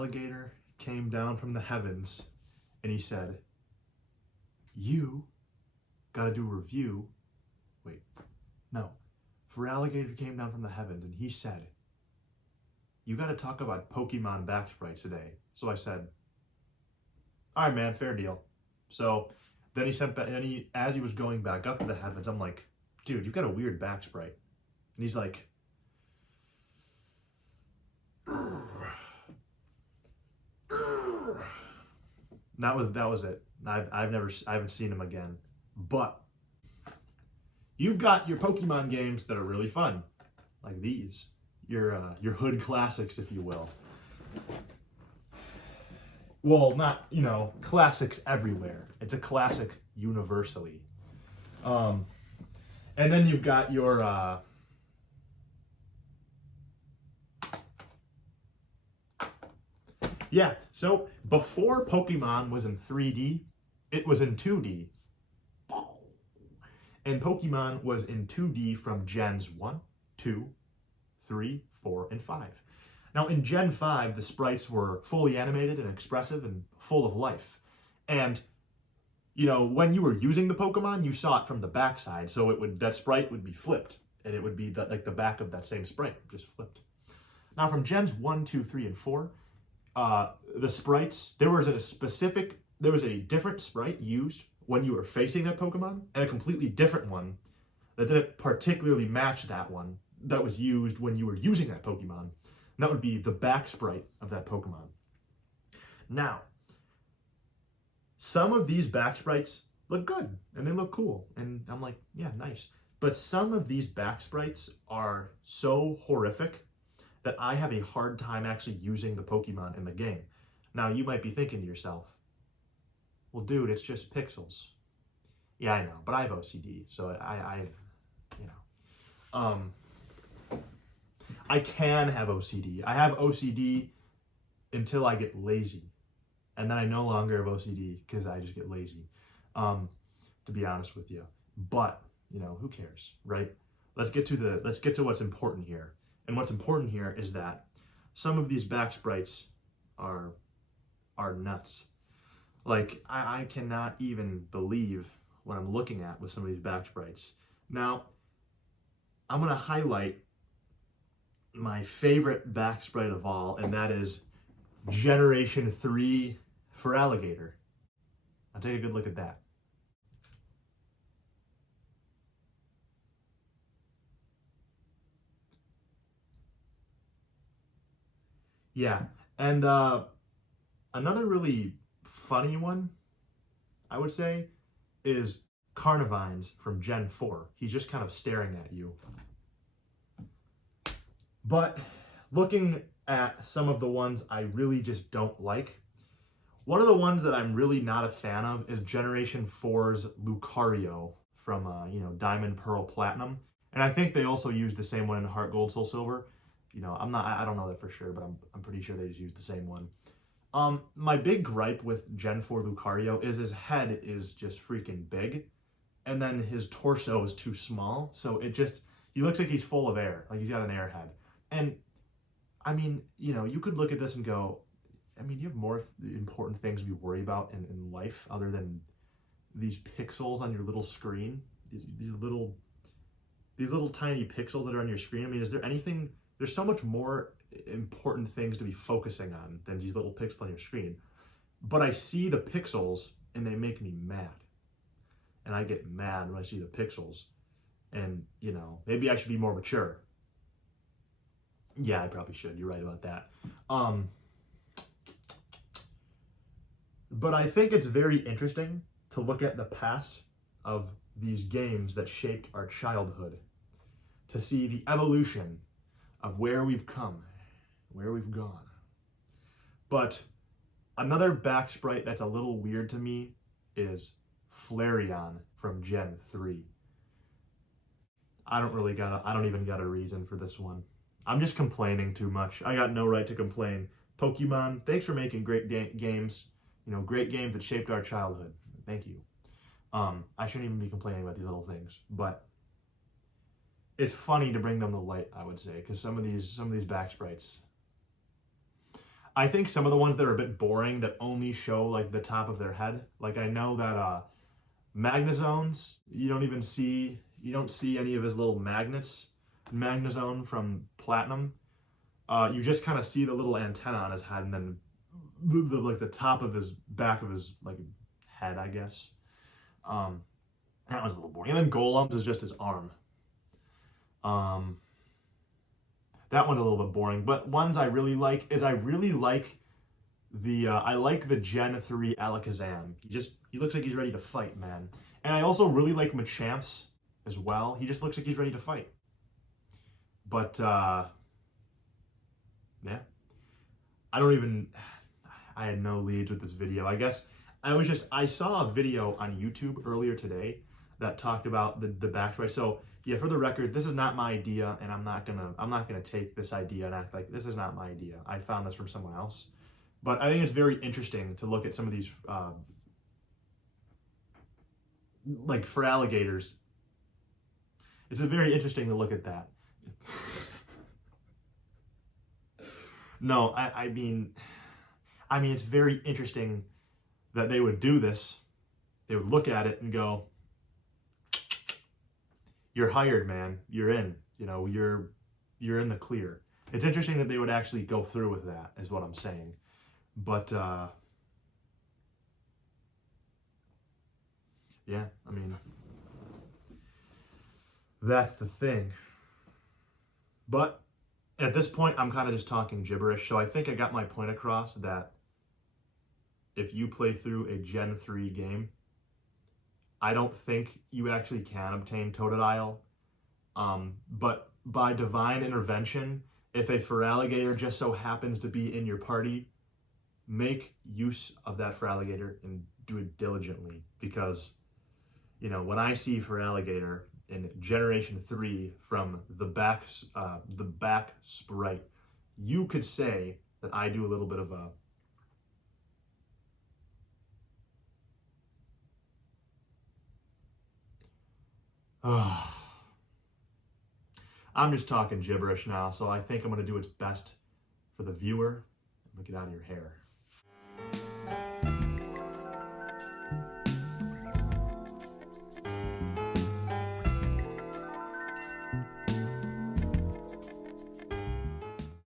Feraligatr came down from the heavens and he said, you gotta do a review. Wait, no. Feraligatr came down from the heavens and he said, you gotta talk about Pokemon back sprites today. So I said, all right, man, fair deal. So then he sent back, and as he was going back up to the heavens, I'm like, dude, you've got a weird back sprite. And he's like, that was it. I haven't seen him again. But you've got your Pokemon games that are really fun, like these, your hood classics, if you will. Well, not, classics everywhere. It's a classic universally. And then you've got your yeah, so before Pokemon was in 3D, it was in 2D. And Pokemon was in 2D from Gens 1, 2, 3, 4, and 5. Now in Gen 5, the sprites were fully animated and expressive and full of life. And, when you were using the Pokemon, you saw it from the backside. So that sprite would be flipped. And it would be like the back of that same sprite, just flipped. Now from Gens 1, 2, 3, and 4, the sprites, there was a different sprite used when you were facing that Pokemon, and a completely different one that didn't particularly match that one that was used when you were using that Pokemon. And that would be the back sprite of that Pokemon. Now, some of these back sprites look good, and they look cool, and I'm like, yeah, nice. But some of these back sprites are so horrific that I have a hard time actually using the Pokemon in the game. Now, you might be thinking to yourself, well, dude, it's just pixels. Yeah, I know, but I have OCD, so I can have OCD. I have OCD until I get lazy, and then I no longer have OCD because I just get lazy, to be honest with you. But, who cares, right? Let's get to what's important here. And what's important here is that some of these back sprites are nuts. Like, I cannot even believe what I'm looking at with some of these back sprites. Now, I'm gonna highlight my favorite back sprite of all, and that is Generation 3 Feraligatr. I'll take a good look at that. Yeah, and another really funny one, I would say, is Carnivines from Gen 4. He's just kind of staring at you. But looking at some of the ones I really just don't like, one of the ones that I'm really not a fan of is Generation 4's Lucario from Diamond, Pearl, Platinum. And I think they also used the same one in Heart Gold, Soul Silver. I don't know that for sure, but I'm pretty sure they just used the same one. My big gripe with Gen 4 Lucario is his head is just freaking big, and then his torso is too small, so he looks like he's full of air, like he's got an airhead. And, you could look at this and go, you have more important things to worry about in life other than these pixels on your little screen, these little tiny pixels that are on your screen. Is there anything... There's so much more important things to be focusing on than these little pixels on your screen. But I see the pixels and they make me mad. And I get mad when I see the pixels. And, maybe I should be more mature. Yeah, I probably should. You're right about that. But I think it's very interesting to look at the past of these games that shaped our childhood, to see the evolution of where we've come, where we've gone. But another back sprite that's a little weird to me is Flareon from Gen 3. I don't even got a reason for this one. I'm just complaining too much. I got no right to complain. Pokemon, thanks for making great games. Great games that shaped our childhood. Thank you. I shouldn't even be complaining about these little things, but it's funny to bring them to light, I would say, because some of these back sprites, I think some of the ones that are a bit boring that only show like the top of their head. Like I know that Magnazones, you don't see any of his little magnets. Magnazone from Platinum. You just kind of see the little antenna on his head and then like the top of his back of his like head, I guess. That was a little boring. And then Golems is just his arm. That one's a little bit boring. But ones I really like is I like the Gen 3 Alakazam. He looks like he's ready to fight, man. And I also really like Machamps as well. He just looks like he's ready to fight. But yeah. I had no leads with this video. I guess I saw a video on YouTube earlier today that talked about the backstory. So yeah, for the record, this is not my idea, and I'm not gonna take this idea and act like this is not my idea. I found this from someone else. But I think it's very interesting to look at some of these like Feraligatrs. It's very interesting to look at that. No, I mean, it's very interesting that they would do this. They would look at it and go, "You're hired, man. You're in. You know, you're in the clear." It's interesting that they would actually go through with that, is what I'm saying. But yeah, I mean, that's the thing. But at this point, I'm kind of just talking gibberish. So I think I got my point across that if you play through a Gen 3 game, I don't think you actually can obtain Totodile. But by divine intervention, if a Feraligatr just so happens to be in your party, make use of that Feraligatr and do it diligently. Because, you know, when I see Feraligatr in Generation 3 from the back Sprite, you could say that I do a little bit of a I'm just talking gibberish now, so I think I'm going to do its best for the viewer. I'm going to get out of your hair.